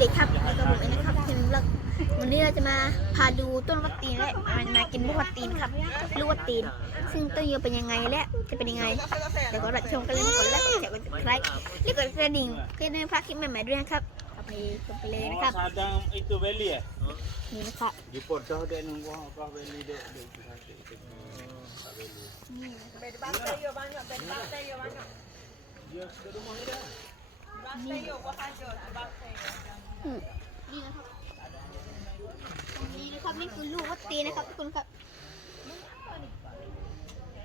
เด็กครับแล้วก็ผมเองนะครับทีมลักวันนี้เราจะมาพาดูต้นวัดตีนและมามากินลูกวัดตีนครับลูกวัดตีน ซึ่งต้นโยเป็นยังไงและจะเป็นยังไงเดี๋ยวก็รับชมกันเลยกดไลค์กดแชร์กดไลค์และกดกระดิ่งเพื่อไม่ให้พลาดคลิปใหม่ๆด้วยนะครับเอาไปชมกันเลยนะครับ Sadang itu valley eh? นี่นะครับ Di Porto dek nunggu apa valley dek dek itu hati itu. Tak valley. นี่นะครับ Dia ke rumah ni dah. อืมนี่ นะครับตรงนี้นะครับนี่คือลูกวัดตีนนะครับทุกคนครับ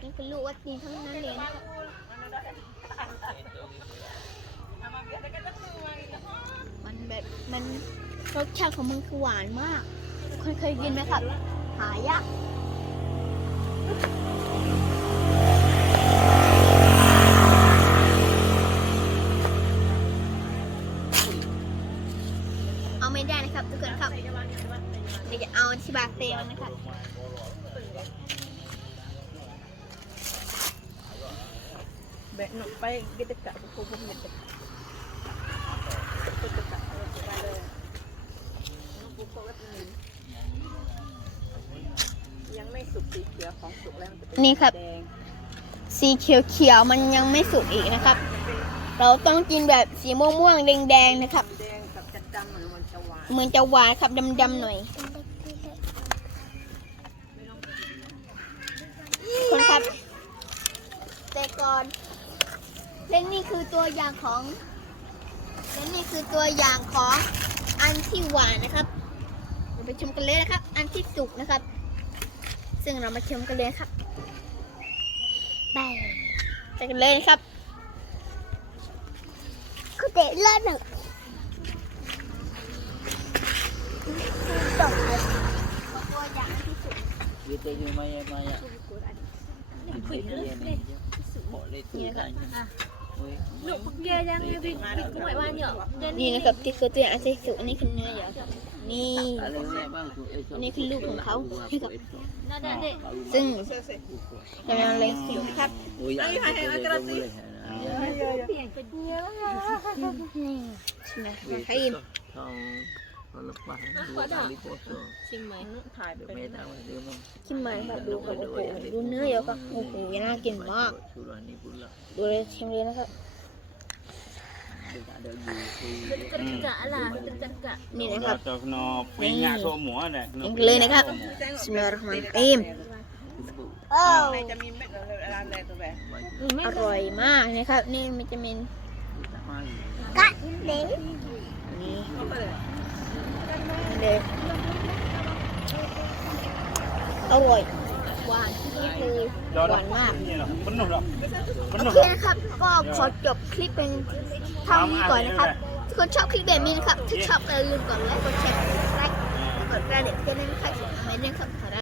นี่คือลูกวัดตีนทั้งนั้นเลยนะครับมันแบบมันรสชาติของมันคือหวานมากคนเคยกินไหมครับ หายาก เอาไม่ได้นะครับทุกคนครับเดี๋ยวจะเอาชิบาเตมันนะครับ Baik nak baik dia dekat pukul pun dia dekat. Pukul dekat kepada nak pukul kat ni. Yang ไม่สุกสีเขียวของสุกแล้วมันจะเป็นนี่ครับ แดงสีเขียวๆมันยังไม่สุกอีกนะครับ เราต้องกินแบบสีม่วงๆแดงๆนะครับ แด จะหวานเหมือนจะหวานครับดำๆหน่อยคนครับ แต่ก่อนและนี่คือตัวอย่างของและนี่คือตัวอย่างของอันที่หวานนะครับเราไปชมกันเลยนะครับ อันที่สุกนะครับ ซึ่งเรามาชมกันเลยครับไปไปกันเลยนะครับก็เตะเล่นหนึ่ง ตัวอย่างที่สุด Dia tengok maya-maya. Dia tengok dia ni. Boleh tu kan. Oi. ลูกเกียยังมีวิกวิกหวยว่าเยอะเดนนี่นะครับที่คือตัวอย่างที่สุดนนี้คือเนื้อเหรอครับนี่ Kalau nak bang tu esok. Ni keluh ของเขา Esok. น่าจะเด็กซึ่งเซ่ๆจะเป็นอะไรสิครับ Oh ya. Ay, ay, ay, boleh, akan boleh. เปลี่ยนเป็นเดียวใช่ไหมใครอิ น Tahun tahun lepas dua kali puasa. ชิมไหมถ่ายเป็น Dia tahu dia mah. ชิมไหมครับดูครับโอ้โหดูเนื้อเยอะครับโอ้โหน่ากินมาก ดูเลยชิมเลยนะครับเป็นกระกะล่ะเป็นกระกะนี่นะครับ Dah tahu kena penyak semua dah. Kena กินเลยนะครับ Bismillahirrahmanirrahim โอ้ในจะมีเม็ดอร่อร่อยมากนะครับ นี่มันจะเป็นกัดเล็นี่ เข้าไปเลยเลย อร่อย หวานที่เลยหวานมาก Ni dah. Penuh dah. โอ Penuh เค dah. นะครับ ก็ขอจบคลิปเป็นเท่านี้ก่อนนะครับทุกคนชอบคลิปแบบนี้นะครับ ถ้าชอบอย่าลืมกดไลค์ กดแชร์ กดไลค์กดกระดิ่งเพื่อไม่ให้ใครเสียหายเรื่องครับ